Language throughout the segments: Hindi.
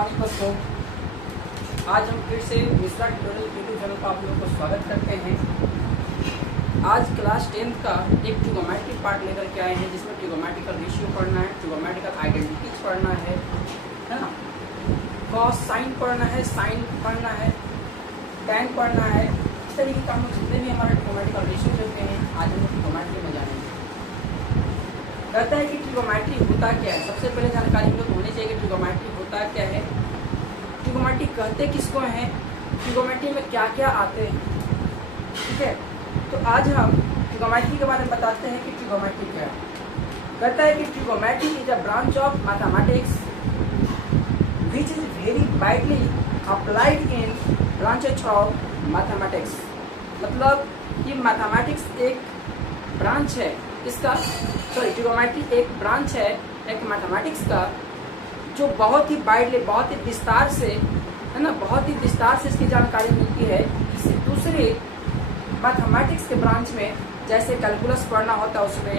मॉर्निंग बच्चों। आज हम फिर से मिश्रा ट्यूटोरियल यूट्यूब चैनल पर आप लोगों को स्वागत करते हैं। आज क्लास 10th का एक ट्रिगोमेट्री पार्ट लेकर के आए हैं, जिसमें ट्रिगोमेट्रिकल रेशियो पढ़ना है, ट्रिगोमेट्रिकल आइडेंटिटीज पढ़ना है ना, कॉस साइन पढ़ना है, साइन पढ़ना है, टैन पढ़ना है। इस तरीके का हम लोग जितने भी हमारे ट्रिगोमेट्रिकल रेशियो चलते हैं, आज हम ट्रिगोमेट्री में जानेंगे। कहता है कि ट्रिगोमेट्री होता क्या है। सबसे पहले जानकारी हम लोग होनी चाहिए कि ट्रिगोमेट्री होता क्या है, ट्रिगोमेट्री कहते किसको हैं, ट्रिगोमेट्री में क्या क्या आते हैं। ठीक है, तो आज हम ट्रिगोमेट्री के बारे में बताते हैं कि ट्रिगोमेट्री क्या है। कहता है कि trigonometry is a branch of mathematics which is very widely applied in branches of mathematics. मतलब कि मैथमेटिक्स एक ब्रांच है, इसका ट्रिगोमेट्री एक ब्रांच है एक मैथमेटिक्स का, जो बहुत ही वाइडली, बहुत ही विस्तार से, है ना, बहुत ही विस्तार से इसकी जानकारी मिलती है किसी दूसरे मैथमेटिक्स के ब्रांच में, जैसे कैलकुलस पढ़ना होता है उसमें,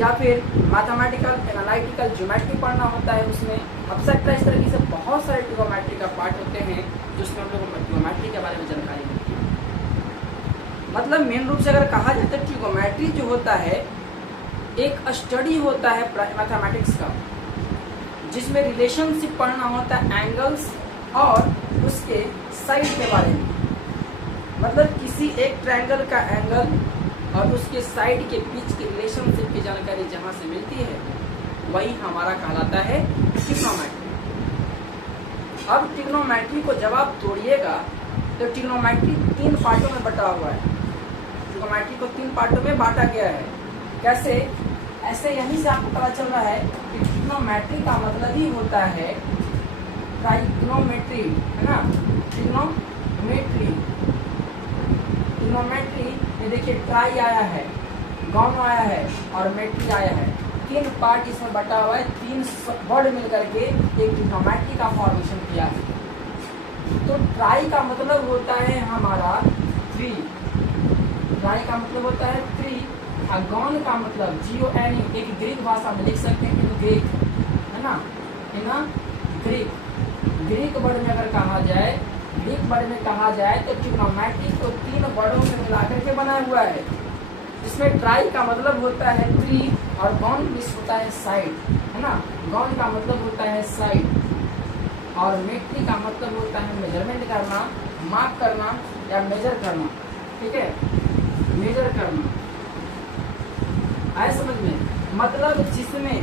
या फिर मैथमेटिकल एनालिटिकल ज्योमेट्री पढ़ना होता है उसमें, एब्स्ट्रैक्ट, इस तरीके से बहुत सारे ट्रिगोमेट्री का पार्ट होते हैं जिसमें हम लोगों को ट्रिगोमेट्री के बारे में जानकारी मिलती है। मतलब मेन रूप से अगर कहा जाए तो ट्रिगोमेट्री जो होता है एक स्टडी होता है मैथमेटिक्स का, जिसमें रिलेशनशिप पढ़ना होता है एंगल्स और उसके साइड के बारे में। मतलब किसी एक ट्रायंगल का एंगल और उसके साइड के बीच की रिलेशनशिप की जानकारी जहां से मिलती है, वही हमारा कहलाता है ट्रिग्नोमेट्री। अब ट्रिग्नोमेट्री को जब आप तोड़िएगा तो ट्रिग्नोमेट्री 3 पार्टों में बटा हुआ है। ट्रिग्नोमेट्री को 3 पार्टों में बांटा गया है। कैसे? ऐसे यहीं से आपको पता चल रहा है कि ट्रिग्नोमेट्री का मतलब ही होता है ट्राइग्नोमेट्री, है ना, ट्रिग्नोमेट्री। ट्रिग्नोमेट्री ये देखिए, ट्राई आया है, गॉन आया है और मेट्री आया है। 3 पार्ट इसमें बटा हुआ है, 3 वर्ड मिलकर के एक ट्रिग्नोमेट्री का फॉर्मेशन किया है। तो ट्राई का मतलब होता है हमारा 3, ट्राई का मतलब होता है 3। गॉन का मतलब GON, एक ग्रीक भाषा में लिख सकते हैं, इन ग्रीक, है ना, इन ग्रीक वर्ड में अगर कहा जाए, ग्रीक वर्ड में कहा जाए तो ट्रिग्नोमेट्री को 3 वर्डों में मिलाकर के बना हुआ है, जिसमें ट्राई का मतलब होता है 3 और गॉन मिस होता है साइड, है ना, गॉन का मतलब होता है साइड, और मेट्री का मतलब होता है मेजरमेंट करना, मार्क करना या मेजर करना। ठीक है, मेजर करना आए समझ में। मतलब जिसमें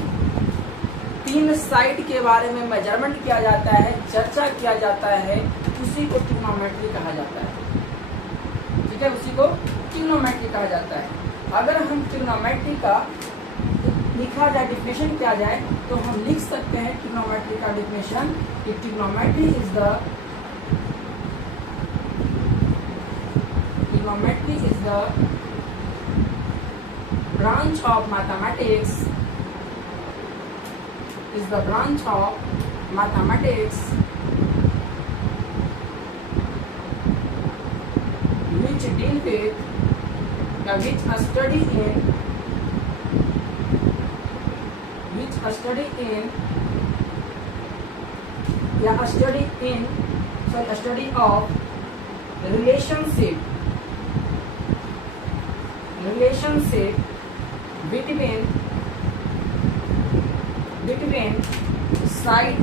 3 साइड के बारे में मेजरमेंट किया जाता है, चर्चा किया जाता है, उसी को ट्रिग्नोमेट्री कहा जाता है। ठीक है, उसी को ट्रिग्नोमेट्री कहा जाता है। अगर हम ट्रिग्नोमेट्री का लिखा जाए, डेफिनेशन किया जाए, तो हम लिख सकते हैं ट्रिग्नोमेट्री का डेफिनेशन कि trigonometry is the branch of mathematics, is the branch of mathematics which deal with which study of relationship between side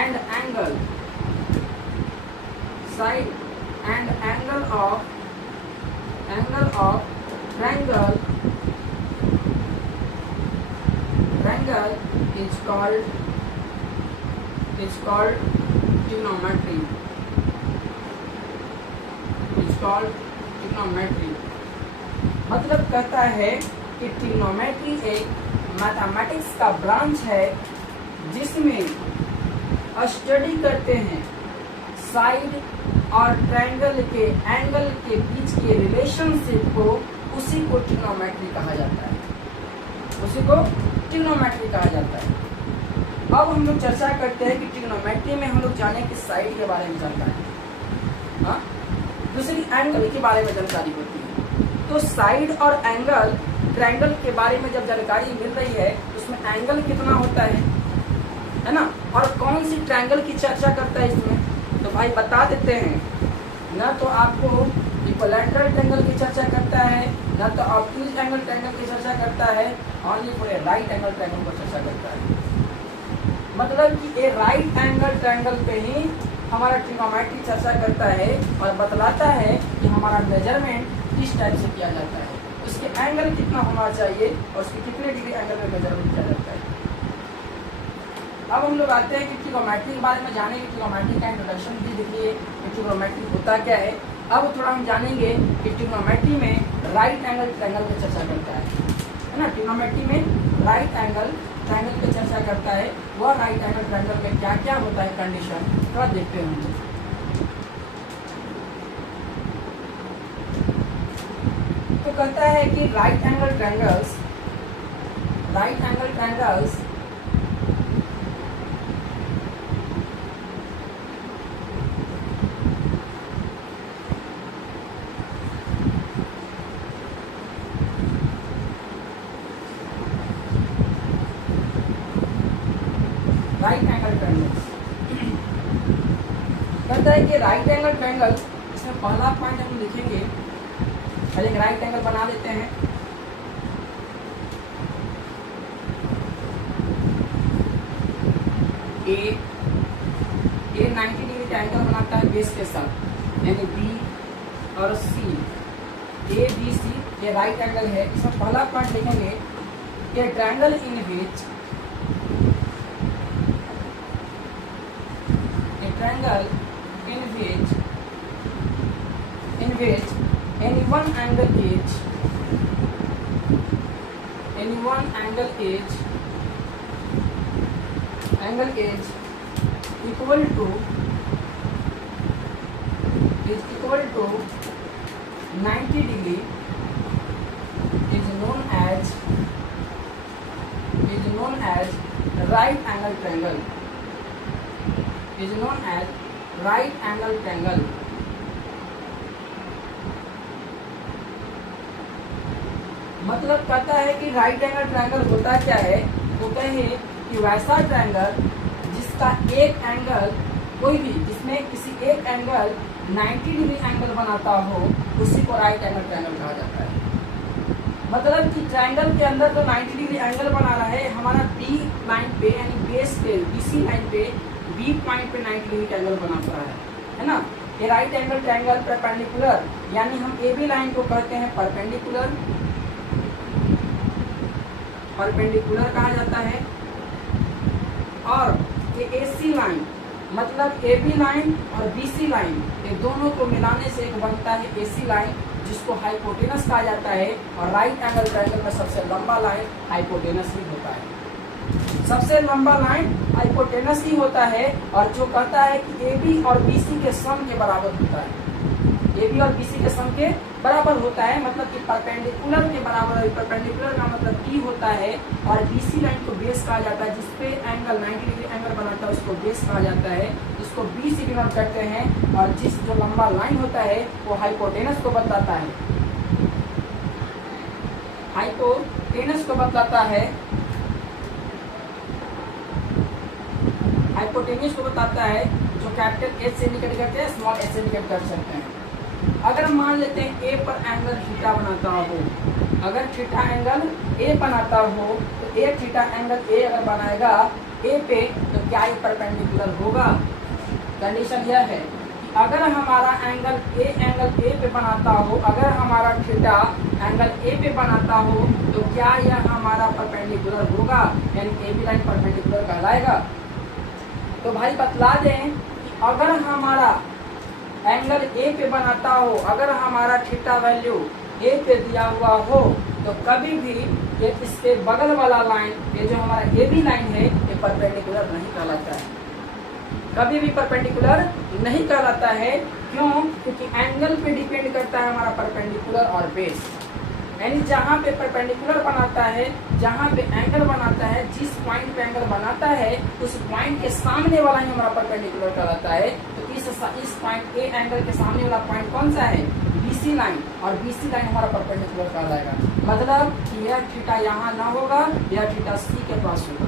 and angle, of triangle is called trigonometry. मतलब कहता है कि ट्रिग्नोमेट्री एक मैथमेटिक्स का ब्रांच है, जिसमें स्टडी करते हैं साइड और ट्रायंगल के एंगल के बीच के रिलेशनशिप को, उसी को ट्रिग्नोमेट्री कहा जाता है, उसी को ट्रिग्नोमेट्री कहा जाता है। अब हम लोग चर्चा करते हैं कि ट्रिग्नोमेट्री में हम लोग जाने कि साइड के बारे में जानता है, हाँ, दूसरी एंगल के बारे में जानकारी होती है। तो साइड और एंगल, ट्रायंगल के बारे में जब जानकारी मिल रही है, उसमें एंगल कितना होता है, है ना। और कौन सी ट्रायंगल की चर्चा करता है इसमें, तो भाई बता देते हैं, ना तो आपको इक्विलैटरल ट्रायंगल की चर्चा करता है, ना तो ऑब्ट्यूज एंगल ट्रायंगल की चर्चा करता है, only for a right angle triangle को चर्चा करता है। मतलब कि ए राइट एंगल ट्रायंगल पे ही हमारा ट्रिग्नोमेट्री चर्चा करता है और बतलाता है कि हमारा मेजरमेंट किस टाइप से किया जाता है, उसके एंगल कितना होना चाहिए और उसके कितने डिग्री एंगल में मेजरमेंट किया जाता है। अब हम लोग आते हैं कि ट्रिग्नोमेट्री के बारे में जानेंगे, ट्रिग्नोमेट्री का इंट्रोडक्शन भी देखिए कि ट्रिग्नोमेट्री होता क्या है। अब थोड़ा हम जानेंगे कि ट्रिग्नोमेट्री में राइट एंगल ट्रायंगल की चर्चा करता है ना। ट्रिग्नोमेट्री में राइट एंगल ट्रायंगल की चर्चा करता है, वह राइट एंगल ट्रायंगल में क्या क्या होता है कंडीशन, थोड़ा देखते हैं हम। तो कहता है कि राइट एंगल ट्रायंगल्स कहता है कि राइट एंगल ट्रायंगल, इसमें पहला पॉइंट हम लिखेंगे, पहले एक राइट एंगल बना लेते हैं। ए 90 डिग्री का एंगल बनाता है बेस के साथ, यानी बी और सी, ए बी सी ये राइट एंगल है। इसमें पहला पॉइंट लिखेंगे कि triangle in which any one angle is equal to 90 degree is known as right angle triangle, मतलब कहता है कि राइट एंगल ट्रायंगल होता क्या है, वो कहे कि वैसा ट्रायंगल जिसका एक एंगल कोई भी, जिसमें किसी एक एंगल 90 डिग्री एंगल बनाता हो, उसी को राइट एंगल ट्रायंगल कहा जाता है। मतलब कि ट्रायंगल के अंदर तो 90 डिग्री एंगल बना रहा है, हमारा बी लाइन पे यानी बेस पे बीसी लाइन पे बी पॉइंट पे 90 डिग्री एंगल बनाता है ना। ये राइट एंगल ट्रायंगल परपेंडिकुलर, यानी हम ए बी लाइन को कहते हैं परपेंडिकुलर कहा जाता है। और ये एसी लाइन, मतलब ए बी लाइन और बीसी लाइन, ये दोनों को मिलाने से एक बनता है एसी लाइन, जिसको हाइपोटेनस कहा जाता है। और राइट एंगल ट्रायंगल में सबसे लंबा लाइन हाइपोटेनस ही होता है, सबसे लंबा लाइन हाइपोटेनस ही होता है। और जो कहता है कि ए बी और बीसी के सम के बराबर होता है, ए बी और बीसी के सम के बराबर होता है, मतलब कि परपेंडिकुलर के बराबर है। परपेंडिकुलर का मतलब टी होता है, और बीसी लाइन को बेस कहा जाता है, जिसपे एंगल 90 डिग्री एंगल बनाता है उसको बेस कहा जाता है, इसको बीसी डिनोट करते हैं। और जिस जो लंबा लाइन होता है वो हाइपोटेनस को बताता है, हाइपोटेनस को बताता है, हाइपोटेनस को बताता है, जो कैपिटल एच से इंडिकेट करते हैं, स्मॉल एच से इंडिकेट कर सकते हैं। अगर मान लेते हैं ए पर एंगल थीटा बनाता हो, अगर थीटा एंगल ए बनाता हो, तो ए थीटा एंगल ए अगर बनाएगा ए पे, तो क्या ये परपेंडिकुलर होगा। कंडीशन यह है कि अगर हमारा एंगल ए पे बनाता हो, अगर हमारा थीटा एंगल ए पे बनाता हो, तो क्या यह हमारा परपेंडिकुलर होगा, यानी ए बी लाइन परपेंडिकुलर कहलाएगा। तो भाई बतला दें कि अगर हमारा एंगल ए पे बनाता हो, अगर हमारा थीटा वैल्यू ए पे दिया हुआ हो, तो कभी भी ये इसके बगल वाला लाइन, ये जो हमारा ए बी लाइन है, ये परपेंडिकुलर नहीं कहलाता है, कभी भी परपेंडिकुलर नहीं कहलाता है। क्यों? क्योंकि एंगल पे डिपेंड करता है हमारा परपेंडिकुलर और बेस, यानी जहाँ पे परपेंडिकुलर बनाता है, जहाँ पे एंगल बनाता है, जिस पॉइंट पे एंगल बनाता है, उस पॉइंट के सामने वाला ही हमारा परपेंडिकुलर कहलाता है। तो इस पॉइंट ए एंगल के सामने वाला पॉइंट कौन सा है, बीसी लाइन, और बीसी लाइन हमारा परपेंडिकुलर कहलाएगा। मतलब यह थीटा यहाँ ना होगा, यह थीटा सी के पास होगा।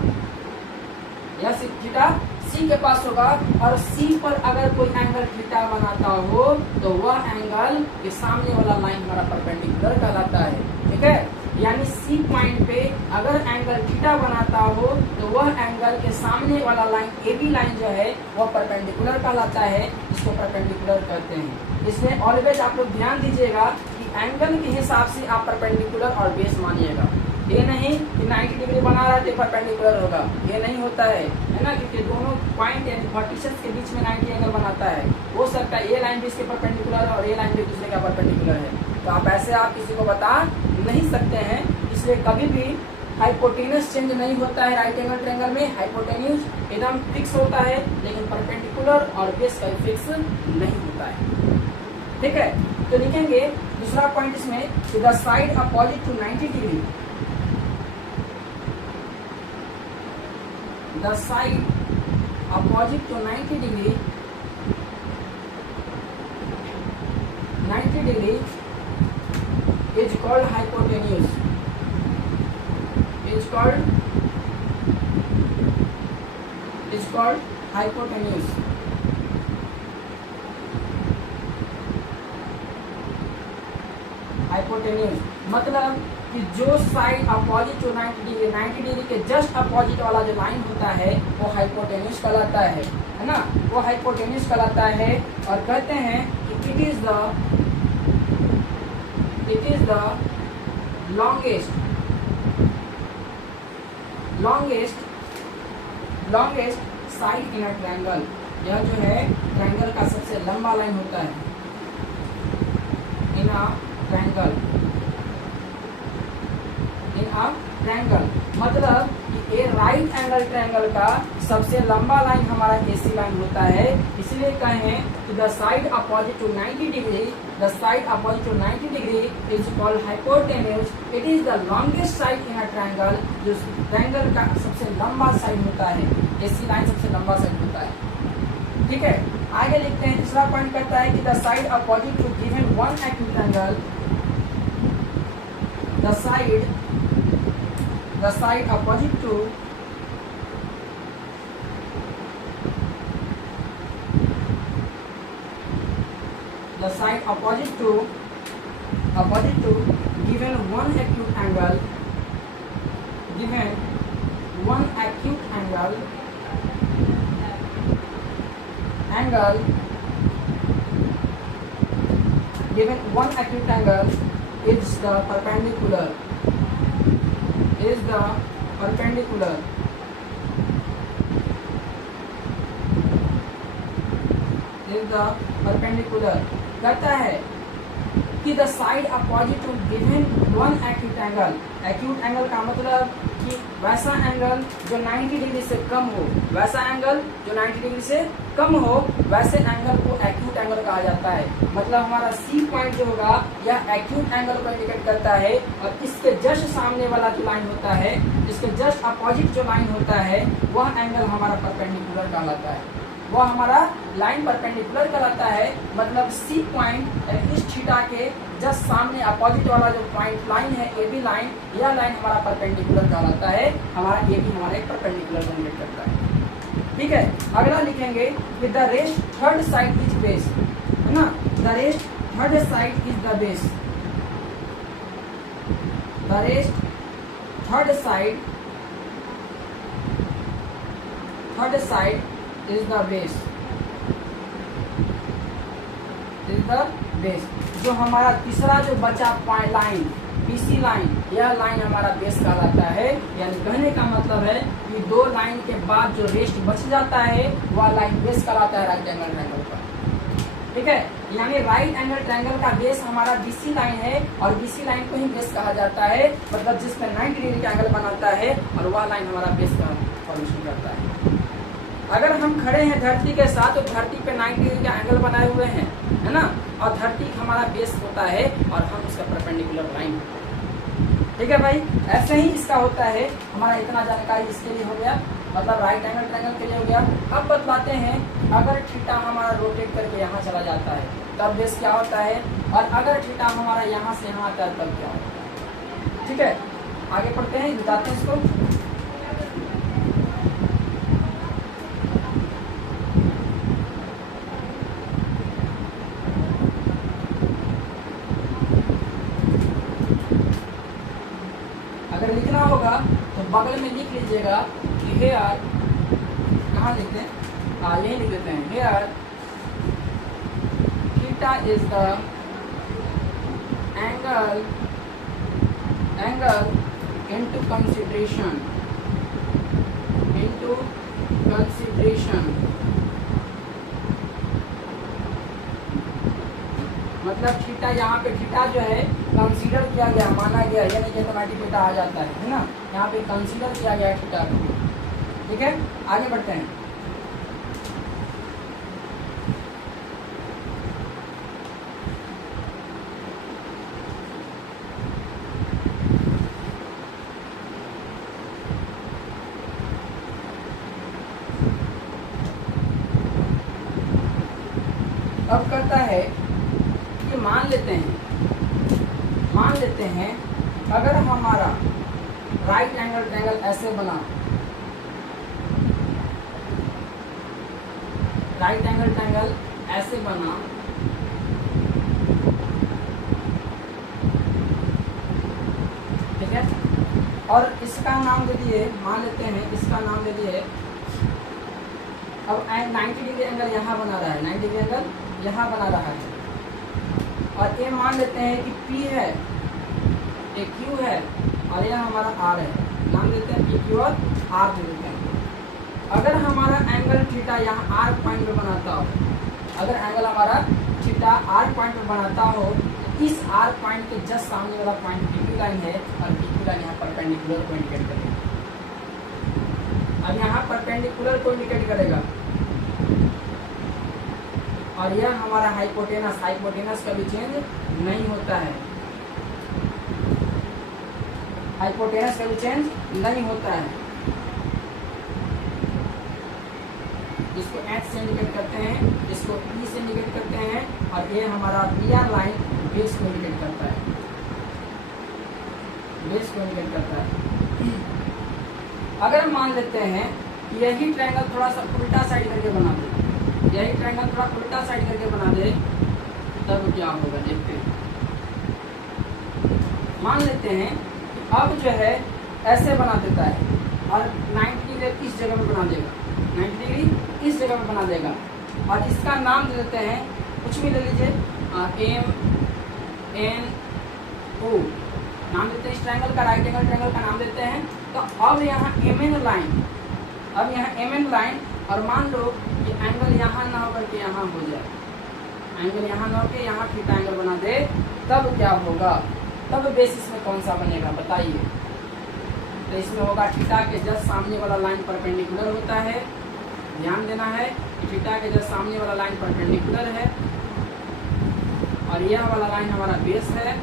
यह थीटा सी के पास होगा और सी पर अगर कोई एंगल थीटा बनाता हो तो वह एंगल के सामने वाला लाइन हमारा परपेंडिकुलर कहलाता है। ठीक है, यानी सी पॉइंट पे अगर एंगल थीटा बनाता हो तो वह एंगल के सामने वाला लाइन ए बी लाइन जो है वह परपेंडिकुलर कहलाता है, जिसको परपेंडिकुलर कहते हैं। इसमें ऑलवेज आप लोग ध्यान दीजिएगा कि एंगल के हिसाब से आप परपेंडिकुलर और बेस मानिएगा। ये नहीं कि 90 डिग्री बना रहा है तो परपेंडिकुलर होगा, ये नहीं होता है ना, क्योंकि दोनों पॉइंट यानी वर्टिसेस के बीच में 90 एंगल बनाता है। हो सकता है ये लाइन भी इसके परपेंडिकुलर और ये लाइन भी दूसरे का परपेंडिकुलर है, तो आप ऐसे आप किसी को बता नहीं सकते हैं। इसलिए कभी भी हाइपोटेनस चेंज नहीं होता है राइट एंगल ट्रायंगल में, हाइपोटेन्यूज एकदम फिक्स होता है, लेकिन परपेंडिकुलर और बेस का फिक्स नहीं होता है। ठीक है, तो लिखेंगे दूसरा पॉइंट इसमें, the side opposite to 90 degree, the side opposite to 90 degree is called hypotenuse, is called hypotenuse। Hypotenuse मतलब कि जो साइड अपोजिट टू 90 डिग्री के जस्ट अपोजिट वाला जो लाइन होता है वो हाइपोटेन्यूज कहलाता है ना, वो हाइपोटेन्यूज कहलाता है। और कहते हैं कि it is the longest side in a triangle. यह जो है ट्रायंगल का सबसे लंबा लाइन होता है इन अ ट्रायंगल, मतलब कि ए राइट एंगल ट्रायंगल का सबसे लंबा लाइन हमारा एसी लाइन होता है। इसलिए कहें कि the side opposite to 90 degree, the side opposite to 90 degree is called hypotenuse. It is the longest side in a triangle, जो ट्रायंगल का सबसे लंबा साइड होता है, एसी लाइन सबसे लंबा साइड होता है। ठीक है, आगे लिखते हैं। तीसरा पॉइंट कहता है कि the side opposite to given one acute angle, the side opposite to given one acute angle, given one acute angle is the perpendicular कहता है कि the side opposite to given one acute angle. Acute angle का मतलब कि वैसा एंगल जो 90 डिग्री से कम हो, वैसा एंगल जो 90 डिग्री से कम हो, वैसे एंगल को एक्यूट एंगल कहा जाता है। मतलब हमारा सी पॉइंट जो होगा यह एक्यूट एंगल को इंडिकेट करता है, और इसके जस्ट सामने वाला जो लाइन होता है, इसके जस्ट अपोजिट जो लाइन होता है, वह एंगल हमारा परपेंडिकुलर कहलाता है, वह हमारा लाइन परपेंडिकुलर कहलाता है। मतलब सी पॉइंट इस थीटा के जस्ट सामने अपोजिट वाला जो पॉइंट लाइन है ए बी लाइन, यह लाइन हमारा परपेंडिकुलर कहलाता है। हमारा ए बी हमारा एक परपेंडिकुलर जनरेट करता है। ठीक है, अगला लिखेंगे कि the rest third side is base, है ना, the rest third side is the base, the rest third side is the base, जो हमारा तीसरा जो बचा लाइन बीसी लाइन, यह लाइन हमारा बेस कहलाता है। यानी कहने का मतलब है कि दो लाइन के बाद जो रेस्ट बच जाता है वह लाइन बेस कहलाता है राइट एंगल ट्रायंगल का। ठीक है, यानी राइट एंगल ट्रायंगल का बेस हमारा बीसी लाइन है, और बीसी लाइन को ही बेस कहा जाता है। मतलब जिसमें 90 डिग्री का एंगल बनाता है, और वह लाइन हमारा बेस का फॉर्मेशन करता है। अगर हम खड़े हैं धरती के साथ, तो धरती पे 90 डिग्री का एंगल बनाए हुए हैं, है ना, और धरती हमारा बेस होता है और हम उसका परपेंडिकुलर लाइन। ठीक है भाई, ऐसे ही इसका होता है। हमारा इतना जानकारी इसके लिए हो गया, मतलब राइट एंगल ट्रायंगल के लिए हो गया। अब बतलाते हैं अगर थीटा हमारा रोटेट करके यहाँ चला जाता है तब बेस क्या होता है, और अगर थीटा हमारा यहाँ से यहाँ आता है तब क्या होता है। ठीक है, आगे पढ़ते हैं, बताते हैं इसको। अगर लिखना होगा तो बगल में लिख लीजिएगा कि हेयर, कहाँ लिखते हैं, यही लिख देते हैं, here theta is the angle into consideration मतलब थीटा, यहाँ पे थीटा जो है कंसीडर किया गया, माना गया, यानी कि ऑटोमेटिक थीटा आ जाता है ना, यहाँ पे कंसीडर किया गया थीटा को। ठीक है, आगे बढ़ते हैं। अब कहता है कि मान लेते हैं अगर हमारा राइट एंगल ट्रायंगल ऐसे बना, राइट एंगल ट्रायंगल ऐसे बना, ठीक है, और इसका नाम दे दिए, मान लेते हैं इसका नाम दे दिए, अब 90 डिग्री एंगल यहाँ बना रहा है, 90 डिग्री एंगल यहाँ बना रहा है, और ये मान लेते हैं कि P है, ये Q है, और यह हमारा R है, नाम देते हैं PQ और R दे देते हैं। अगर हमारा एंगल थीटा यहाँ R पॉइंट पे बनाता हो, अगर एंगल हमारा थीटा R पॉइंट पे बनाता हो, तो इस R पॉइंट के जस्ट सामने वाला पॉइंट PQ लाइन है, और PQ लाइन यहाँ परपेंडिकुलर को इंडिकेट करेगा। अब यहाँ परपेंडिकुलर को इंडिकेट करेगा, और यह हमारा हाइपोटेनस, हाइपोटेनस कभी चेंज नहीं होता है, हाइपोटेनस कभी चेंज नहीं होता है। इसको H से इंडिकेट करते हैं, इसको E से इंडिकेट करते हैं, और ये हमारा PR लाइन बेस को इंडिकेट करता है, बेस को इंडिकेट करता है। अगर मान लेते हैं कि यही ट्रायंगल थोड़ा सा उल्टा साइड करके बना दे, यही ट्रायंगल थोड़ा उल्टा साइड करके बना दे, तब क्या होगा देखते हैं। मान लेते हैं अब जो है ऐसे बना देता है, और 90 डिग्री इस जगह पे बना देगा, 90 डिग्री इस जगह पे बना देगा, और इसका नाम दे देते हैं, कुछ भी ले लीजिए, MNO नाम देते हैं। इस ट्रायंगल का, राइट एंगल ट्रायंगल का नाम देते हैं। तो अब यहाँ MN लाइन, अब यहाँ MN लाइन, और मान लो कि एंगल यहाँ ना होकर के यहाँ हो जाए, एंगल यहाँ ना होकर यहाँ थीटा एंगल बना दे, तब क्या होगा, तब बेसिस में कौन सा बनेगा बताइए। तो इसमें होगा थीटा के जस्ट सामने वाला लाइन परपेंडिकुलर होता है, ध्यान देना है कि थीटा के जस्ट सामने वाला लाइन परपेंडिकुलर है, और यह वाला लाइन हमारा बेस है,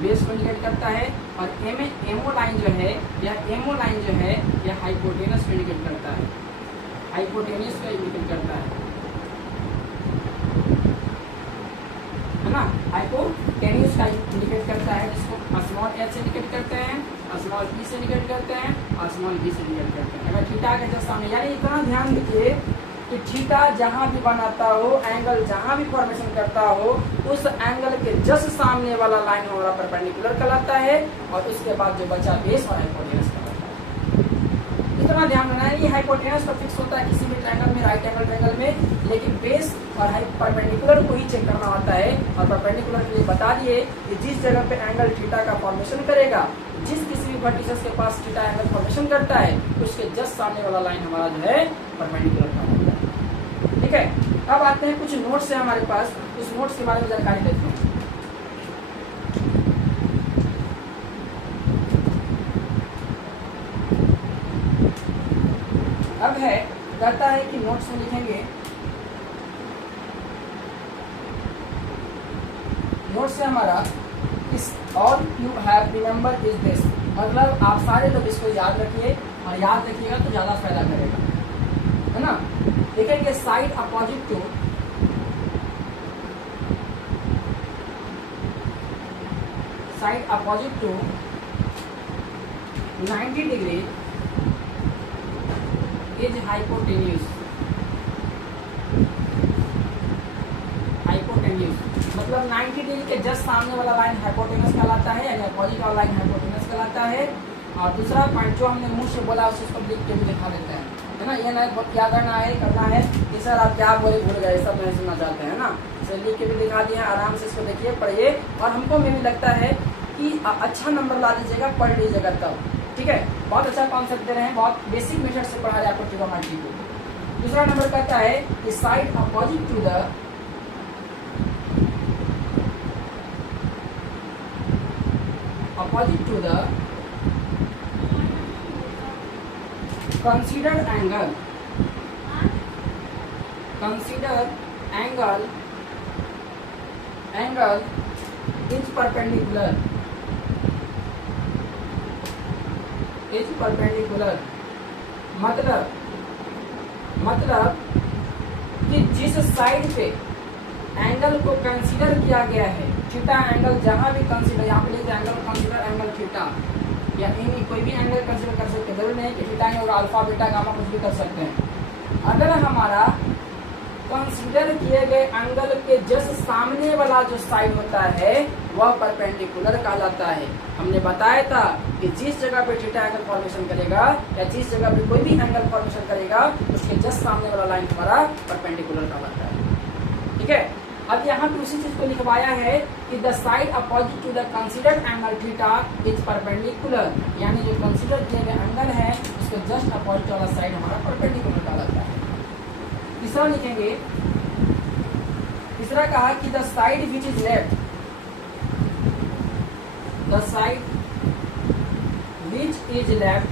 बेस को इंडिकेट करता है, और एमओ लाइन जो है, यह एमओ लाइन जो है यह हाइपोटेनस को इंडिकेट करता है, हाइपोटेनस को इंडिकेट करता है ना, हाइपोटेनस का इंडिकेट करता है, जिसको स्मॉल h से इंडिकेट करते हैं, स्मॉल e से इंडिकेट करते हैं, और स्मॉल b से इंडिकेट करते हैं। अगर थीटा के जस्ट सामने, यानी इतना ध्यान दीजिए कि थीटा जहां भी बनाता हो, एंगल जहां भी फॉर्मेशन करता हो, उस एंगल के जस्ट सामने वाला लाइन हमारा परपेंडिकुलर कहलाता है, और उसके बाद जो बचा बेस और हाइपोटेनस कहलाता है। इतना ध्यान रखना है, ये हाइपोटेनस तो फिक्स होता है किसी भी ट्रायंगल में, राइट एंगल ट्रायंगल में, लेकिन बेस और परपेंडिकुलर को ही चेक करना होता है। और परपेंडिकुलर के लिए बता दिए कि जिस जगह पे एंगल थीटा का फॉर्मेशन करेगा, जिस किसी भी वर्टिसेस के पास थीटा एंगल फॉर्मेशन करता है, उसके जस्ट सामने वाला लाइन हमारा जो है परपेंडिकुलर का होता है। ठीक है, अब आते हैं कुछ नोट्स है हमारे पास, उस नोट्स के बारे में जानकारी लेते हैं। अब है, कहता है कि नोट्स में लिखेंगे, नोट्स से हमारा इस all you have remember is this, मतलब आप सारे लोग इसको याद रखिए, और याद रखिएगा तो ज्यादा फायदा करेगा, है ना। देखेंगे side opposite to, side opposite to 90 degree is hypotenuse, hypotenuse perpendicular, मतलब 90 डिग्री के जस्ट सामने वाला लाइन हाइपोटेनस कहलाता है, यानी अपोजिट वाला लाइन हाइपोटेनस कहलाता है। और दूसरा पॉइंट जो हमने मुंह से बोला उसको लिख के भी दिखा देते हैं, है ना। ये ना क्या करना है कि सर आप क्या बोले भूल गए, सब नहीं सुनना चाहते हैं ना, इसे लिख के भी दिखा दिया। आराम से इसको देखिए, पढ़िए, और हमको में भी लगता है कि अच्छा नंबर ला दीजिएगा, पढ़ लीजिएगा तब, ठीक है। बहुत अच्छा कॉन्सेप्ट दे रहे हैं, बहुत बेसिक मेथड से पढ़ा रहे हैं आपको ट्रिगोनोमेट्री को। दूसरा नंबर कहता है कि side opposite to the considered angle is perpendicular मतलब कि जिस साइड पे एंगल को कंसीडर किया गया है, थीटा एंगल जहां भी कंसीडर, यहाँ पे लिखते एंगल कंसीडर एंगल थीटा, या कोई भी एंगल कंसीडर कर सकते हैं, जरूर नहीं कि थीटा ही होगा, अल्फा बीटा गामा कुछ भी कर सकते हैं। अगर हमारा कंसीडर किए गए एंगल के जस्ट सामने वाला जो साइड होता है वह परपेंडिकुलर कहलाता है। हमने बताया था कि जिस जगह पे थीटा एंगल फॉर्मेशन करेगा या जिस जगह पे कोई भी एंगल फॉर्मेशन करेगा उसके जस्ट सामने वाला लाइन हमारा परपेंडिकुलर कहलाता है, ठीक है। अब यहाँ पे उसी चीज को लिखवाया है कि the side opposite to the considered angle theta is perpendicular, यानी जो कंसीडर किए गए एंगल है उसके जस्ट अपोजिट वाला साइड हमारा परपेंडिकुलर कहलाता है। तीसरा लिखेंगे, तीसरा कहा कि the side which is left, the side which is left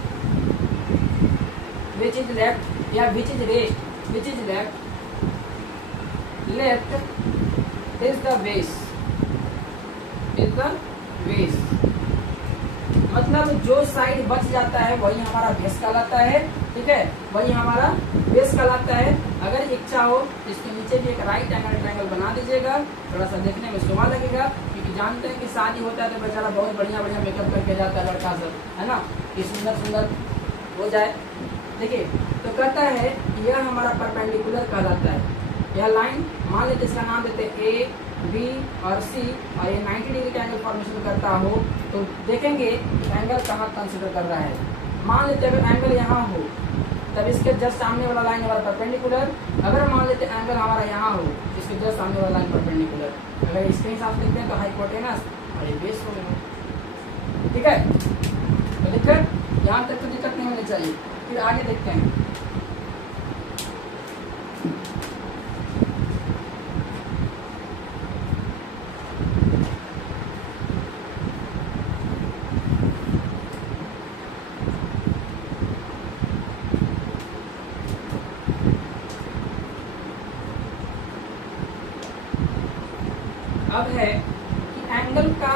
या which is rest, which is left is the base, मतलब जो साइड बच जाता है वही हमारा बेस कहलाता है, ठीक है, वही हमारा बेस कहलाता है। अगर इच्छा हो इसके नीचे भी एक राइट एंगल ट्रायंगल बना दीजिएगा, थोड़ा सा देखने में शोभा लगेगा, क्योंकि जानते हैं कि शादी होता है तो बेचारा बहुत बढ़िया मेकअप करके जाता है लड़का सब, है ना, कि सुंदर हो जाए। देखिए, तो कहता है यह हमारा परपेंडिकुलर कहलाता है। यह लाइन मान लेते इसका नाम देते ए, बी और सी, और ये 90 डिग्री का एंगल फॉर्मेशन करता हो तो देखेंगे कि एंगल कहाँ कंसीडर कर रहा है। मान लेते अगर एंगल यहाँ हो तब इसके जस्ट सामने वाला लाइन हमारा परपेंडिकुलर, अगर मान लेते एंगल हमारा यहाँ हो इसके जस्ट सामने वाला लाइन परपेंडिकुलर, अगर इसके हिसाब से देखते हैं तो हाइपोटेनस और ये बेस हो गया, ठीक है। तो दिक्कत यहाँ तक तो दिक्कत नहीं होनी चाहिए। फिर आगे देखते हैं, अब है कि एंगल का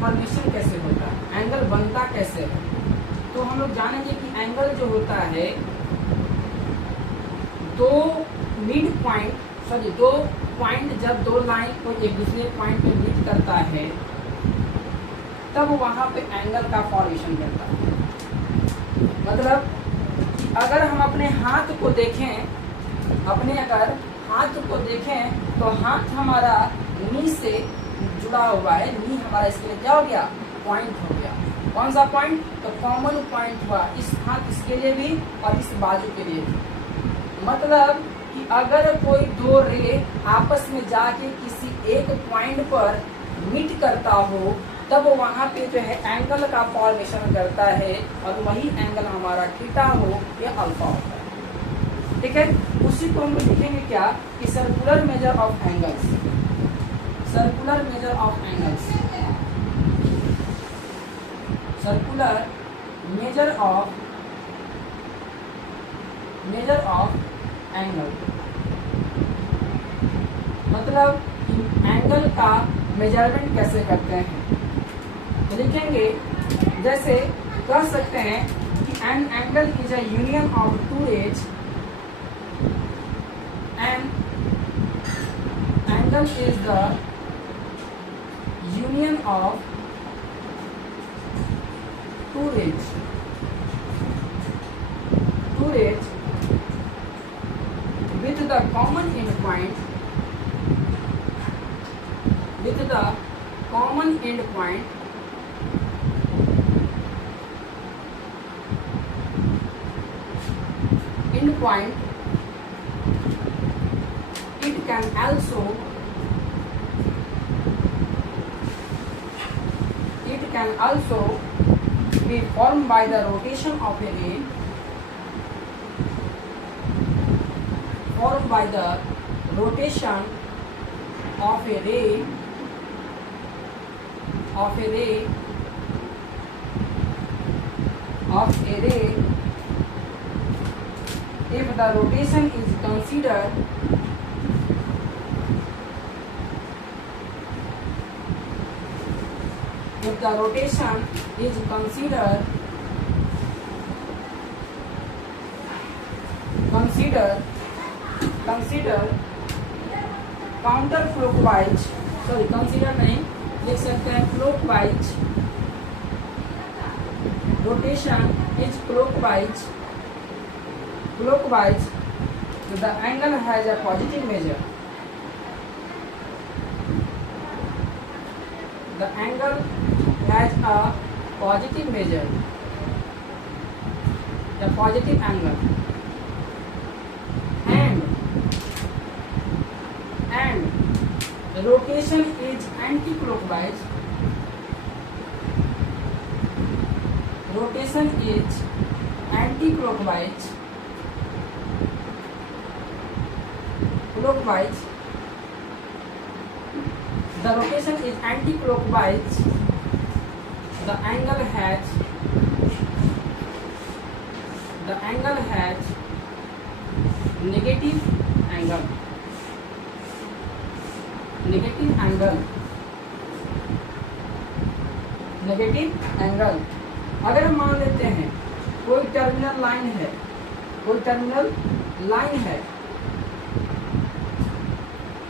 फॉर्मेशन कैसे होता है, एंगल बनता कैसे है। तो हम लोग जानेंगे कि एंगल जो होता है दो पॉइंट जब दो लाइन को एक दूसरे पॉइंट पे मीट करता है तब वहां पे एंगल का फॉर्मेशन करता है। मतलब कि अगर हम अपने हाथ को देखें, तो हाथ हमारा नी से जुड़ा हुआ है, नी हमारा इसके लिए क्या हो गया, पॉइंट हो गया। कौन सा पॉइंट, तो कॉमन पॉइंट हुआ, इस हाथ इसके लिए भी और इस बाजू के लिए भी। मतलब कि अगर कोई दो रे आपस में जाके किसी एक पॉइंट पर मीट करता हो तब वहां पे जो है एंगल का फॉर्मेशन करता है, और वही एंगल हमारा थीटा हो या अल्फा होता है, ठीक है। उसी को हम लिखेंगे क्या कि circular measure of angles, circular measure of angles, circular measure of angle, मतलब एंगल का मेजरमेंट कैसे करते हैं। तो लिखेंगे, जैसे कह सकते हैं कि an angle is a union of two edge, an angle is the union of two edge with the common end point with the common end point it can also be formed by the rotation of a ray if the rotation is considered counterclockwise, consider नहीं लिख सकते हैं clockwise, rotation is clockwise, the angle has a positive measure. The angle has a positive measure, the positive angle, and the rotation is anti-clockwise. The rotation is anti-clockwise. The angle has negative angle. अगर हम मान लेते हैं कोई टर्मिनल लाइन है,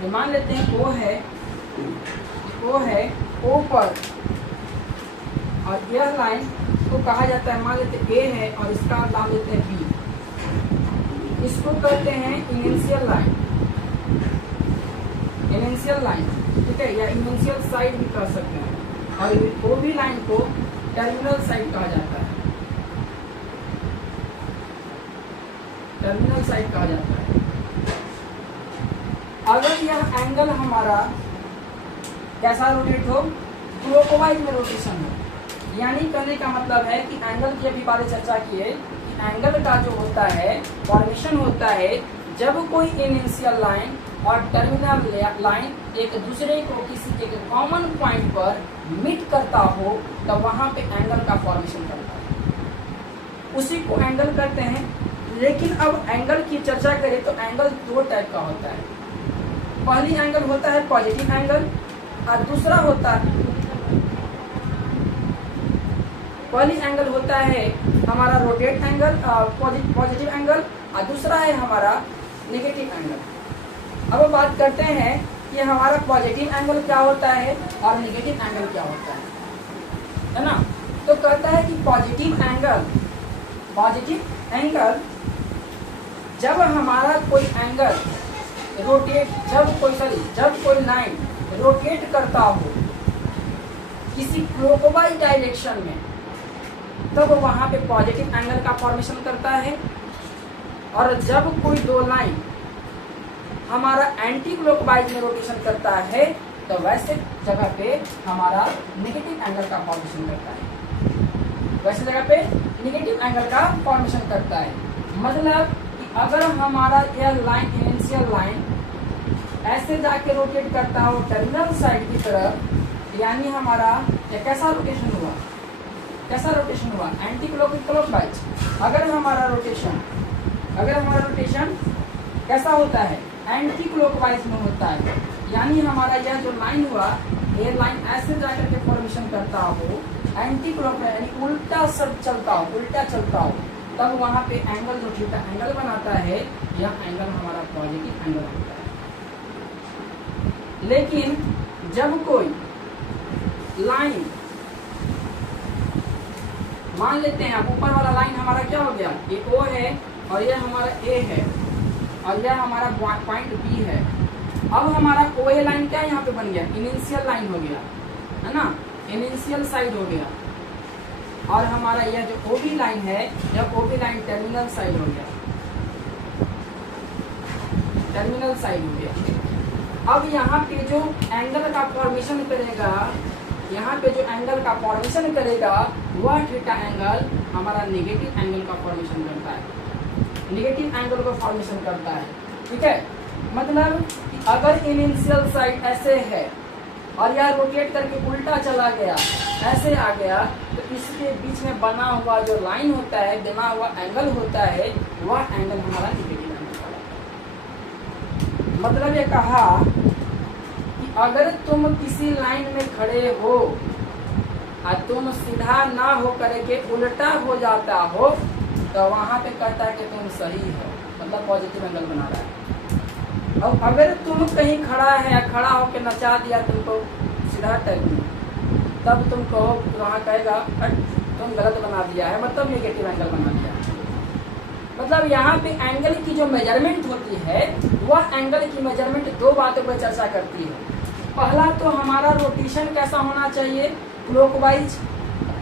तो मान लेते हैं O है O पर, और यह लाइन को कहा जाता है, मान लेते हैं A है और इसका नाम लेते हैं B। इसको कहते हैं इनिशियल लाइन, ठीक है, या इनिशियल साइड भी कह सकते हैं, और O B लाइन को टर्मिनल साइड कहा जाता है। अगर यह एंगल हमारा कैसा रोटेट हो, क्लॉकवाइज में रोटेशन हो, यानी कहने का मतलब है कि एंगल की अभी बारे चर्चा की है कि एंगल का जो होता है फॉर्मेशन होता है जब कोई इनिशियल लाइन और टर्मिनल लाइन एक दूसरे को किसी एक कॉमन पॉइंट पर मीट करता हो, तब वहां पे एंगल का फॉर्मेशन करता है, उसी को एंगल कहते हैं। लेकिन अब एंगल की चर्चा करें तो एंगल दो टाइप का होता है। पहली एंगल होता है पॉजिटिव एंगल, और दूसरा होता है हमारा रोटेट एंगल, पॉजिटिव एंगल, और दूसरा है हमारा नेगेटिव एंगल। अब बात करते हैं कि हमारा पॉजिटिव एंगल क्या होता है और नेगेटिव एंगल क्या होता है ना। तो कहता है कि पॉजिटिव एंगल जब हमारा कोई एंगल जब कोई लाइन रोटेट करता हो किसी क्लॉकवाइज डायरेक्शन में, तब वहां पे पॉजिटिव एंगल का फॉर्मेशन करता है, और जब कोई दो लाइन हमारा एंटी क्लॉकवाइज में रोटेशन करता है, तो वैसे जगह पे हमारा नेगेटिव एंगल का फॉर्मेशन करता है। मतलब कि अगर हमारा यह लाइन इनिशियल लाइन ऐसे जाके रोटेट करता हो टर्मिनल साइड की तरफ, यानी हमारा कैसा रोटेशन हुआ एंटी क्लॉकवाइज। अगर हमारा रोटेशन कैसा होता है, एंटी क्लॉकवाइज में होता है, यानी हमारा यह जो लाइन हुआ, ये लाइन ऐसे जाकर के फॉर्मेशन करता हो एंटी क्लॉकवाइज, यानी उल्टा चलता हो, तब वहां पे एंगल जो थीटा एंगल बनाता है, यह एंगल हमारा पॉजिटिव एंगल होता है। लेकिन जब कोई लाइन, मान लेते हैं ऊपर वाला लाइन हमारा क्या हो गया, ये O है और यह हमारा A है और यह हमारा पॉइंट B है, अब हमारा ओ ए लाइन क्या यहाँ पे बन गया, इनिशियल लाइन हो गया, है ना, इनिशियल साइड हो गया। और हमारा यह जो ओ बी लाइन है, यह O B line terminal side हो गया, टर्मिनल साइड हो गया। अब यहाँ पे जो एंगल का फॉर्मेशन करेगा, यहाँ पे जो एंगल का फॉर्मेशन करेगा वह थीटा एंगल हमारा नेगेटिव एंगल का फॉर्मेशन करता है, नेगेटिव एंगल का फॉर्मेशन करता है। ठीक है, मतलब कि अगर इनिशियल साइड ऐसे है और यह रोटेट करके उल्टा चला गया, ऐसे आ गया, तो इसके बीच में बना हुआ जो लाइन होता है, बना हुआ एंगल होता है, वह एंगल हमारा नेगेटिव एंगल का। मतलब ये कहा कि अगर तुम किसी लाइन में खड़े हो और तुम सीधा ना हो करके उल्टा हो जाता हो, तो वहां पे कहता है कि तुम सही हो, मतलब पॉजिटिव एंगल बना रहा है। और अगर तुम कहीं खड़ा है, खड़ा होकर नचा दिया तुमको सीधा टच, तब तुम कहो, वहाँ कहेगा तुम गलत बना दिया है, मतलब नेगेटिव एंगल बना दिया है। मतलब यहाँ पे एंगल की जो मेजरमेंट होती है, वह एंगल की मेजरमेंट दो बातों पर चर्चा करती है। पहला तो हमारा रोटेशन कैसा होना चाहिए, क्लॉकवाइज।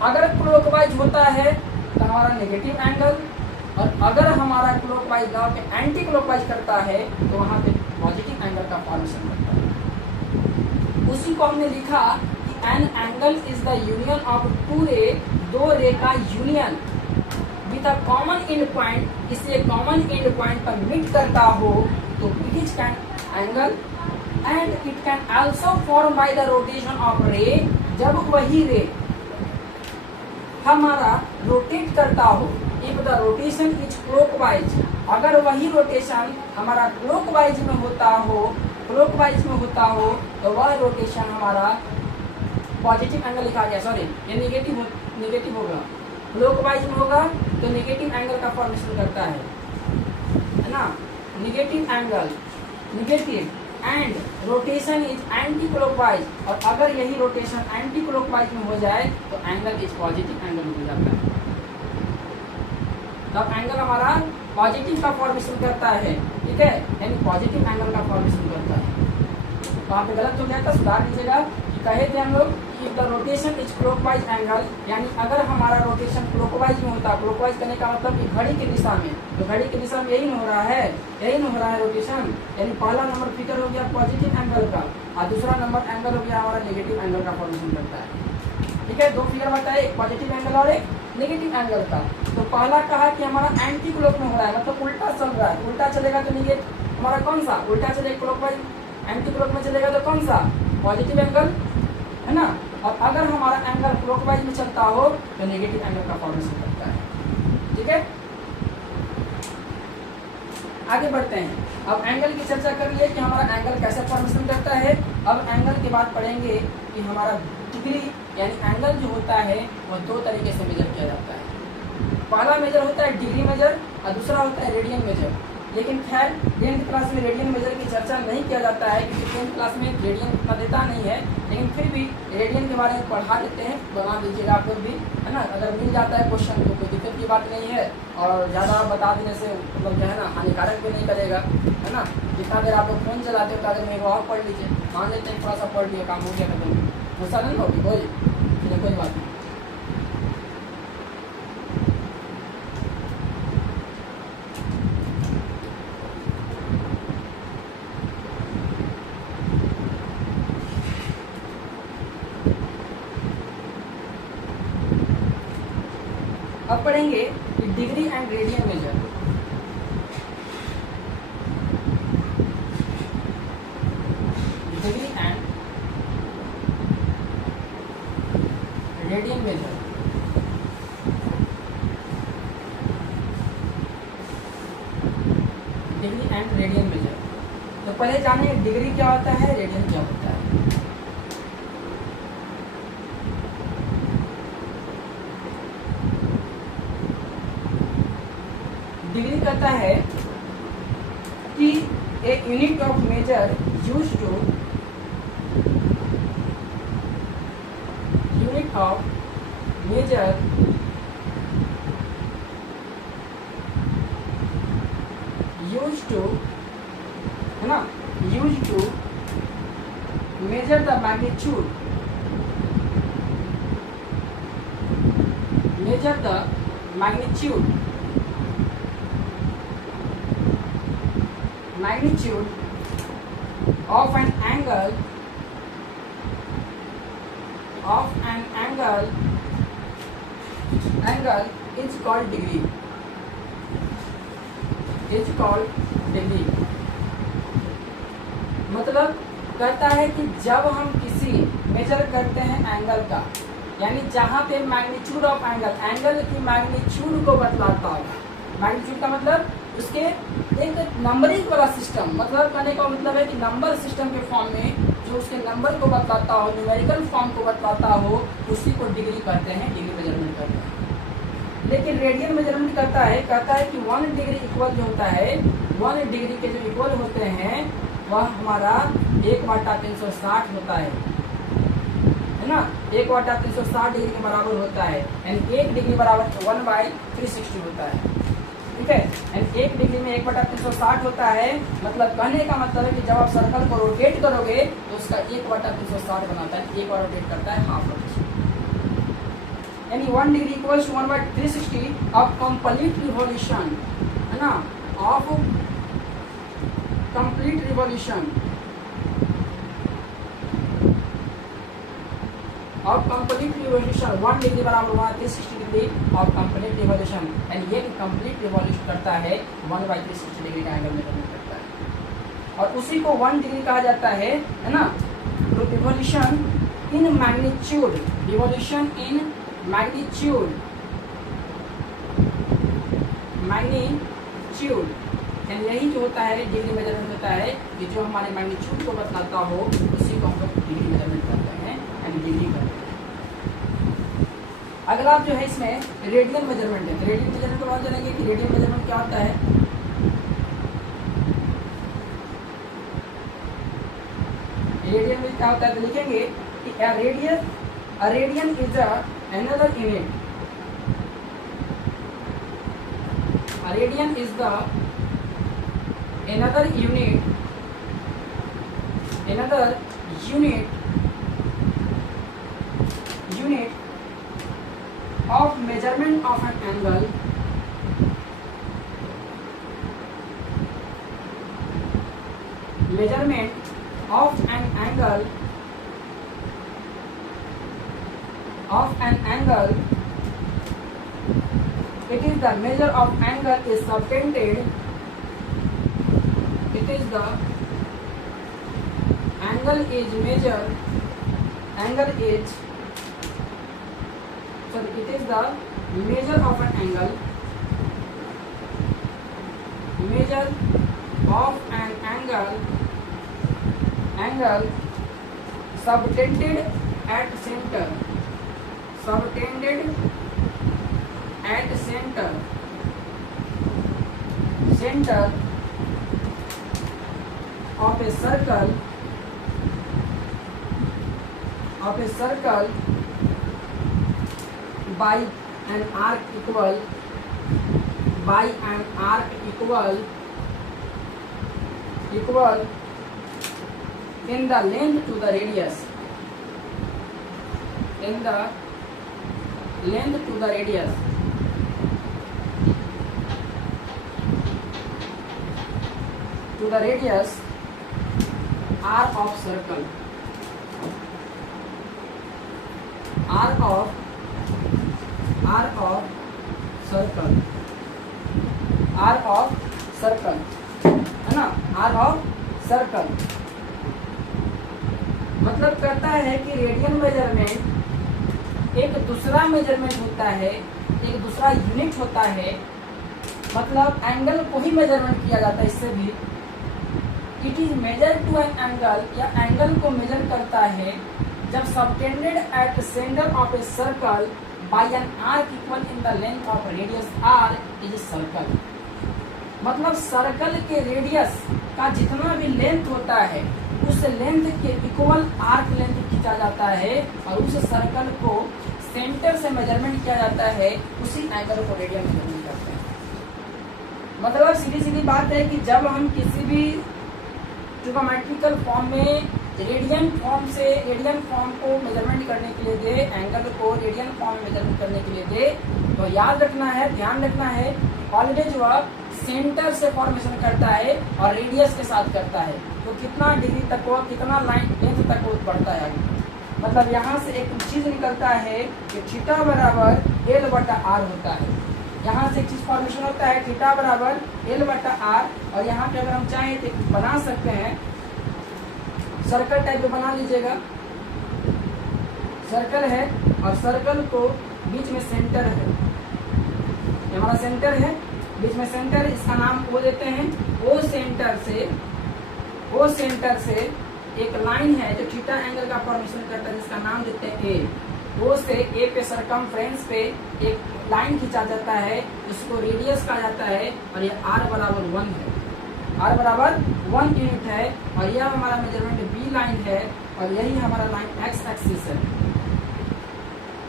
अगर क्लॉकवाइज होता है तो हमारा नेगेटिव एंगल, और अगर हमारा क्लॉकवाइज ना होकर एंटी क्लॉकवाइज करता है तो वहाँ पे पॉजिटिव एंगल का फॉर्मेशन करता है। उसी को हमने लिखा कि an angle is the union of two ray, दो रे का union with a common end point, इसे कॉमन एंड पॉइंट पर मीट करता हो तो it is can angle, and it can also form by the rotation of ray. जब वही रे हमारा रोटेट करता हो, if the rotation is clockwise, अगर वही रोटेशन हमारा क्लॉकवाइज में होता हो, क्लॉकवाइज में होता हो, तो वह रोटेशन हमारा पॉजिटिव एंगल लिखा गया, सॉरी ये नेगेटिव होगा। क्लॉकवाइज में होगा तो नेगेटिव एंगल का फॉर्मेशन करता है ना, negative angle, negative, and rotation is anti clockwise, और अगर यही रोटेशन एंटी क्लॉकवाइज में हो जाए तो एंगल इज पॉजिटिव एंगल हो जाता है। तब एंगल हमारा पॉजिटिव का फॉर्मेशन करता है, ठीक है, यानी पॉजिटिव एंगल का फॉर्मेशन करता है। वहाँ पे गलत हो गया था, सुधार दीजिएगा। कहे थे हम लोग कि the rotation is clockwise angle, यानी अगर हमारा रोटेशन क्लॉकवाइज में होता, क्लॉकवाइज करने का मतलब कि घड़ी की दिशा में, तो घड़ी की दिशा में यही न हो रहा है, यही न हो रहा है रोटेशन, यानी पहला नंबर फिगर हो गया पॉजिटिव एंगल का, और दूसरा नंबर एंगल हो गया हमारा नेगेटिव एंगल का फॉर्मेशन करता है। ठीक है, दो फिगर बताए, एक पॉजिटिव एंगल और एक नेगेटिव एंगल का। तो पहला कहा कि हमारा एंटी क्लॉक में हो रहा है, मतलब उल्टा चल रहा है, उल्टा चलेगा तो नेगेटिव हमारा कौन सा, उल्टा चलेगा क्लॉकवाइज, एंटी क्लॉक में चलेगा तो कौन सा, पॉजिटिव एंगल, है ना। और अगर हमारा एंगल क्लॉकवाइज में चलता हो तो नेगेटिव एंगल का फॉर्मेशन करता है। ठीक है, आगे बढ़ते हैं। अब एंगल की चर्चा कर लिए कि हमारा एंगल कैसे फॉर्मेशन करता है। अब एंगल के बाद पढ़ेंगे कि हमारा डिग्री, यानी एंगल जो होता है वह दो तरीके से मेजर किया जाता है। पहला मेजर होता है डिग्री मेजर और दूसरा होता है रेडियन मेजर। लेकिन खैर 10th क्लास में रेडियन मेजर की चर्चा नहीं किया जाता है, क्योंकि 10th क्लास में रेडियन इतना देता नहीं है, लेकिन फिर भी रेडियन के बारे में पढ़ा देते हैं, बना दीजिएगा आप लोग भी, है ना। अगर मिल जाता है क्वेश्चन तो कोई दिक्कत की बात नहीं है, और ज़्यादा बता देने से मतलब जो है ना हानिकारक भी नहीं करेगा, है ना। जितना देर आप लोग फोन चलाते हो उतना देर में एक और पढ़ लीजिए, मान लेते हैं थोड़ा सा पढ़ लिया, काम हो गया खत्म, गुस्सा नहीं होगी कोई बात नहीं। अब पढ़ेंगे degree and radian major. Degree and radian major. Degree and radian major. तो पहले जानिए डिग्री क्या होता है, रेडियन क्या होता है। डिग्री कहता है कि a unit of measure used to, unit of measure used to, है ना, used to measure the magnitude, measure the magnitude of an angle is called degree, मतलब कहता है कि जब हम किसी मेजर करते हैं एंगल का, यानी जहाँ पे मैग्नीट्यूड ऑफ एंगल की मैग्नीट्यूड को बतलाता होगा। मैग्नीट्यूड का मतलब उसके एक नंबरिंग वाला सिस्टम, मतलब कहने का मतलब है कि नंबर सिस्टम के फॉर्म में जो उसके नंबर को बतलाता हो, न्यूमेरिकल फॉर्म को बतलाता हो, उसी को डिग्री कहते हैं, डिग्री मेजरमेंट करते हैं। लेकिन रेडियन मेजरमेंट कहता है कि 1 डिग्री इक्वल जो होता है, 1 डिग्री के जो इक्वल होते हैं वह हमारा 1/360 होता है ना, 1/360 डिग्री के बराबर होता है। एंड 1 डिग्री बराबर 1/360 होता है, ठीक है। एंड 1 डिग्री में 1/360 होता है, मतलब कहने का मतलब है कि जब आप सर्कल को रोटेट करोगे तो उसका 1/360 बनाता है, 1 बार रोटेट करता है हाफ रोटेशन, यानी 1 degree equals to 1/360 of complete revolution, है ना, of complete revolution, of complete revolution. 1 degree बराबर 1/360 degree of complete revolution, and ये कंप्लीट रिवॉल्यूशन करता है 1/360 डिग्री का एंगल मेजरमेंट करता है, और उसी को 1 डिग्री कहा जाता है ना। तो revolution in magnitude, revolution in magnitude, and यही जो होता है डिग्री मेजरमेंट होता है कि जो हमारे मैग्नीट्यूड को बतलाता हो उसी को हम लोग डिग्री मेजरमेंट करते हैं एंड डिग्री करते हैं। अगला जो है इसमें रेडियन मेजरमेंट है। रेडियन मेजरमेंट के बाद जानेंगे कि रेडियन मेजरमेंट क्या होता है। रेडियन में क्या होता है तो लिखेंगे कि a radian is another unit. A radian is the another unit of measurement of an angle it is the measure of angle is subtended, it is the angle is measured, it is the measure of an angle, subtended at center of a circle by an arc equal in the length to the radius, r of circle, है ना, r of circle। मतलब कहता है कि रेडियन मेजरमेंट एक दूसरा मेजरमेंट होता है, एक दूसरा यूनिट होता है, मतलब एंगल को ही मेजरमेंट किया जाता है इससे भी। It is measure to an angle, या एंगल को मेजर करता है जब subtended at centre of a circle by an arc equal in the length of radius r is circle. मतलब सर्कल के रेडियस का जितना भी लेंथ होता है उस लेंथ के इक्वल आर्क लेंथ खींचा जाता है, और उस सर्कल को सेंटर से मेजरमेंट किया जाता है, उसी एंगल को रेडियन मेजरमेंट करते हैं। मतलब सीधी सीधी बात है कि जब हम किसी भी ट्रिगोनोमेट्रिकल फॉर्म में रेडियन फॉर्म को मेजरमेंट करने के लिए दे, एंगल को रेडियन फॉर्म में मेजरमेंट करने के लिए दे, तो याद रखना है, ध्यान रखना है, ऑलवेज वह सेंटर से फॉर्मेशन करता है और रेडियस के साथ करता है। तो कितना डिग्री तक वो, कितना लाइन लेंथ तक वो बढ़ता है आगे। मतलब यहाँ से एक चीज निकलता है कि थीटा बराबर L/R होता है। यहाँ से एक चीज फॉर्मेशन होता है, थीटा बराबर L/R। और यहाँ पे अगर हम चाहें तो बना सकते हैं, सर्कल टाइप में बना लीजिएगा। सर्कल है और सर्कल को बीच में सेंटर है, ये हमारा सेंटर है, बीच में सेंटर, इसका नाम O देते हैं। O सेंटर से एक लाइन है जो थीटा एंगल का फॉर्मेशन करता है, जिसका नाम देते हैं A। O से A पे सरकमफ्रेंस पे एक लाइन खींचा जाता है, जिसको रेडियस कहा जाता है, और ये R बराबर 1 है। R बराबर 1 यूनिट है, और यह हमारा मेजरमेंट B लाइन है, और यही हमारा लाइन X एक्सिस है।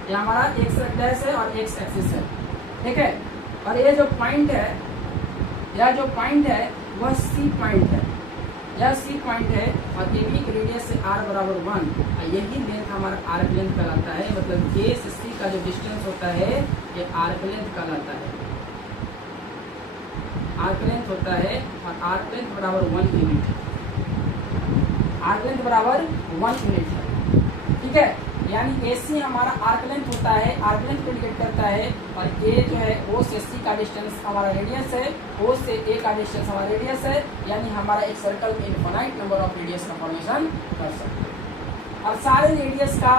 यह हमारा X डैश है और X एक्सिस है, ठीक है। और ये जो पॉइंट है, यह जो पॉइंट है वह C पॉइंट है, यह C पॉइंट है, और ये भी रेडियस से R बराबर 1, और यही लेंथ हमारा आर्क लेंथ कहलाता है। मतलब A से C का जो डिस्टेंस होता है ये आर्क लेंथ कहलाता है, आर्क लेंथ होता है, और आर्क लेंथ बराबर 1 यूनिट, आर्क लेंथ बराबर 1 यूनिट है, ठीक है। यानी AC हमारा आर्क लेंथ होता है, आर्क लेंथ को इंडिकेट करता है, और A जो है O से C का डिस्टेंस हमारा रेडियस है, O से A का डिस्टेंस हमारा रेडियस है। यानी हमारा एक सर्कल में इनफाइनाइट नंबर ऑफ रेडियस का फॉर्मेशन कर सकते हैं, और सारे रेडियस का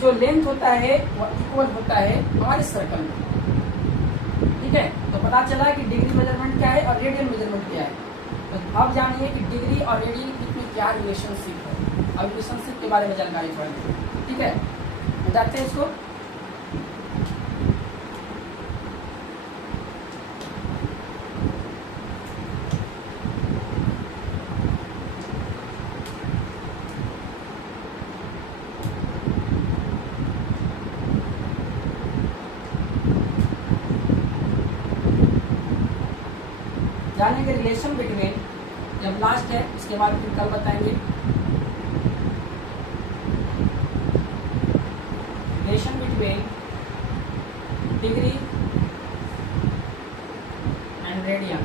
जो लेंथ होता है वह इक्वल होता है हमारे सर्कल में, ठीक है। तो पता चला कि डिग्री मेजरमेंट क्या है और रेडियन मेजरमेंट क्या है। तो अब जानिए कि डिग्री और रेडियन के बीच में क्या रिलेशनशिप है। अब रिलेशनशिप के बारे में जानकारी पढ़ेंगे, ठीक है। बताते हैं इसको। जानेंगे रिलेशन बिटवीन, जब लास्ट है उसके बाद फिर कल बताएंगे। Relation between degree and radian.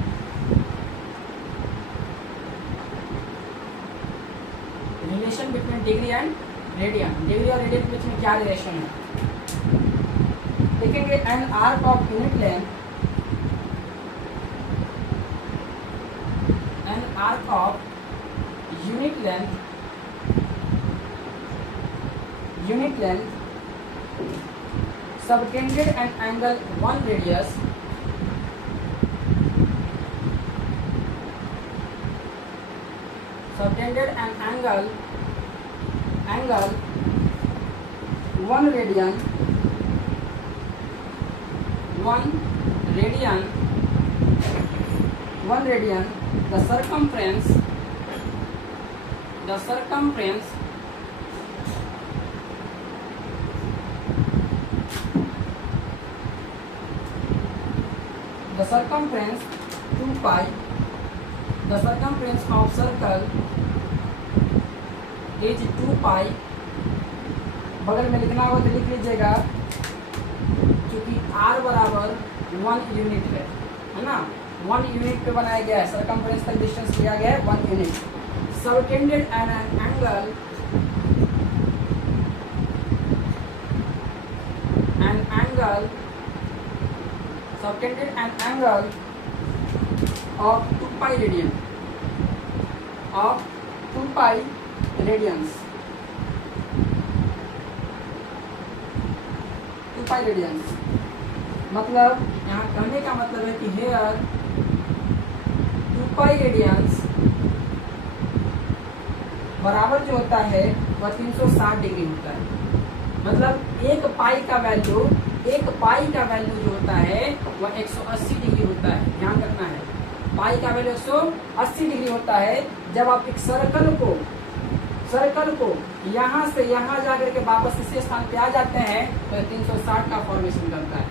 Relation between degree and radian, degree और रेडियन के बीच में क्या रिलेशन है देखेंगे। An arc of unit length, arc of unit length subtended an angle 1 radius subtended an angle 1 radian 1 radian the circumference the circumference 2 pi, the circumference of circle is 2 pi। बगल में लिखना होगा तो लिख लीजिएगा, क्योंकि R बराबर 1 यूनिट है ना, 1 यूनिट पे बनाया गया है, सरकमफ्रेंस तक डिस्टेंस लिया गया है 1 unit. Subtended an angle subtended an angle of 2 pi radian, of 2 pi radians, 2 pi radians। मतलब यहाँ कहने का मतलब है कि हेयर 2 pi radians बराबर जो होता है वह 360 डिग्री होता है। मतलब एक पाई का वैल्यू जो होता है वह 180 डिग्री होता है, ध्यान रखना है। पाई का वैल्यू 180 डिग्री होता है। जब आप एक सर्कल को यहाँ से यहाँ जाकर के वापस इसी स्थान पे आ जाते हैं तो 360 का फॉर्मेशन करता है।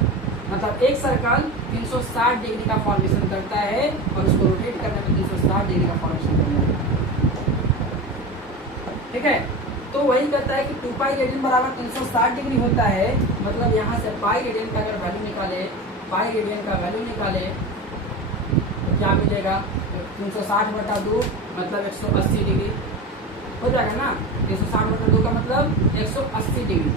मतलब एक सर्कल 360 डिग्री का फॉर्मेशन करता है, और उसको रोटेट करने में 360 डिग्री का फॉर्मेशन करता है। ठीक है। तो वही कहता है कि 2 पाई रेडियन बराबर 360 डिग्री होता है। मतलब यहाँ से पाई रेडियन का अगर वैल्यू निकाले, पाई रेडियन का वैल्यू निकाले तो क्या मिलेगा, 360/2 मतलब 180 डिग्री हो जाएगा ना। 360/2 का मतलब 180 डिग्री।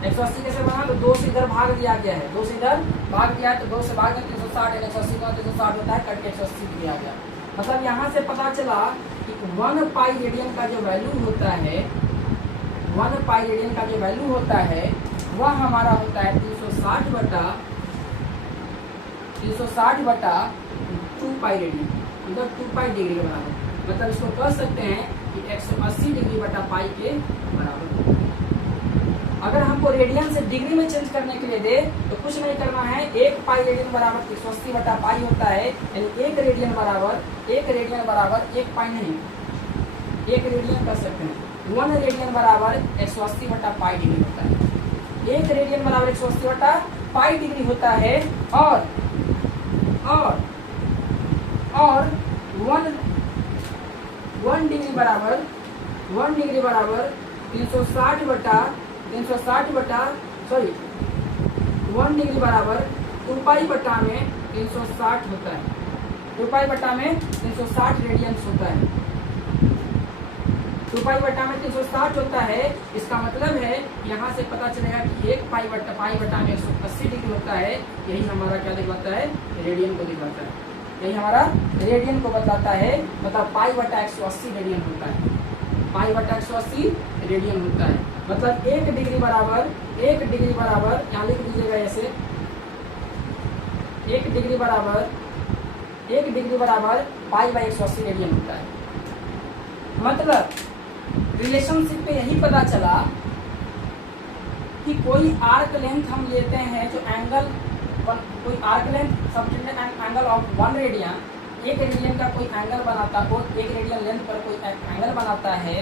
180 कैसे बना, तो 2 से इधर भाग दिया गया है, 2 से इधर भाग दिया है, तो 2 से भाग दिया 360 है, 180 का 360 होता है, कट के 180 डिग्री आ गया। मतलब यहाँ से पता चला कि 1 पाई रेडियन का जो वैल्यू होता है, 1 पाई रेडियन का जो वैल्यू होता है वह हमारा होता है 360/2 पाई रेडियन, मतलब 2 पाई डिग्री के बराबर। मतलब इसको कह सकते हैं कि 180 डिग्री बटा पाई के बराबर। अगर हमको रेडियन से डिग्री में चेंज करने के लिए दे तो कुछ नहीं करना है, 1 पाई रेडियन बराबर 180 बटा पाई होता है, यानी 1 रेडियन बराबर 1 पाई नहीं, 1 रेडियन कर सकते हैं, 1 रेडियन बराबर 180 बटा पाई डिग्री होता है। 1 रेडियन बराबर 180 बटा पाई डिग्री होता है। और 1 डिग्री बराबर 360 बटा 1 डिग्री बराबर 2 पाई बटा में 360 होता है, 2 पाई बटा में 360 रेडियंस होता है, 2 पाई बटा में 360 होता है। इसका मतलब है यहाँ से पता चलेगा कि 1 पाई बटा में 180 डिग्री होता है। यही हमारा क्या दिखलाता है, रेडियन को दिखलाता है, यही हमारा रेडियन को बताता है। मतलब पाई बटा 180 रेडियन होता है, पाई बटा 180 रेडियन होता है। मतलब 1 डिग्री बराबर यहाँ लिख दीजिएगा ऐसे, 1 डिग्री बराबर पाई बाई 180 रेडियन होता है। मतलब रिलेशनशिप पे यही पता चला कि कोई आर्क लेंथ हम लेते हैं जो एंगल, कोई arc length subtended angle of 1 radian, 1 radian का कोई एंगल बनाता हो, 1 रेडियन लेंथ पर कोई एंगल बनाता है,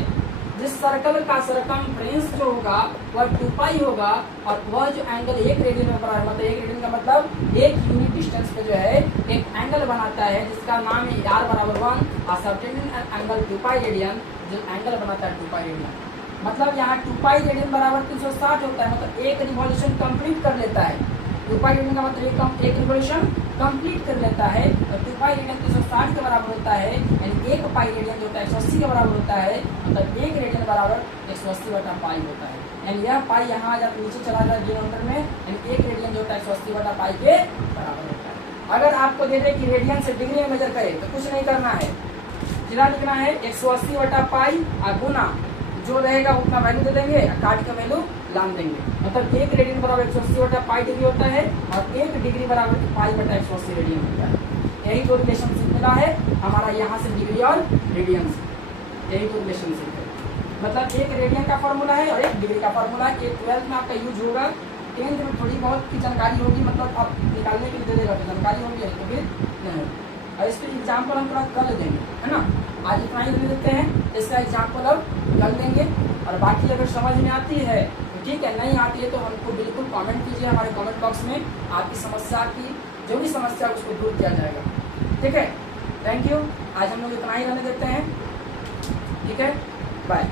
जिस सर्कल का सरकमफ्रेंस जो होगा वह 2 पाई होगा, और वह जो एंगल 1 रेडियन में बना, मतलब 1 रेडियन का मतलब 1 यूनिट डिस्टेंस पे जो है एक एंगल बनाता है जिसका नाम है r बराबर 1 और सबटेंडेड एंगल 2 पाई रेडियन, जो एंगल बनाता है 2 पाई रेडियन। मतलब यहाँ 2 पाई रेडियन बराबर 360 होता है, मतलब एक रिवॉल्यूशन कंप्लीट कर लेता है। 2 पाई रेडियन का मतलब एक रिवॉल्यूशन कंप्लीट कर लेता है। और 2 पाई रेडियन 360 के बराबर होता है, यानी 1 पाई रेडियन जो होता है 180 के बराबर होता है। मतलब 1 रेडियन बराबर 180 बटा पाई होता है, यानी यह पाई यहाँ आ जाता नीचे चला जाता डिनोमिनेटर में, यानी 1 रेडियन जो होता है 180 बटा पाई के बराबर होता है। अगर आपको दे दे कि रेडियन से डिग्री में मेजर करे तो कुछ नहीं करना है, जितना लिखना है 180 बटा पाई और गुना जो रहेगा उतना वैल्यू दे देंगे, काट का वैल्यू लान देंगे। मतलब 1 रेडियन बराबर 180 बटा पाई डिग्री होता है और 1 डिग्री बराबर पाई बटा 180 रेडियन होता है। यही तो रिलेशनशिप मिला है हमारा यहाँ से डिग्री और रेडियन से, यही तो रिलेशनशिप है। मतलब 1 रेडियन का फॉर्मूला है और 1 डिग्री का फॉर्मूला है। 12th में आपका यूज होगा, 10th में थोड़ी बहुत की जानकारी होगी, मतलब आप निकालने के लिए दे देगा तो जानकारी होगी, तो फिर नहीं। और इसके एग्जाम्पल हम थोड़ा कल देंगे, है ना। आज इतना ही दे देते हैं, इसका एग्जाम्पल अब कल देंगे। और बाकी अगर समझ में आती है तो ठीक है, नहीं आती है तो हमको बिल्कुल कमेंट कीजिए हमारे कमेंट बॉक्स में, आपकी समस्या की जो भी समस्या उसको दूर किया जाएगा। ठीक है, थैंक यू। आज हम लोग इतना ही रहने देते हैं, ठीक है, बाय।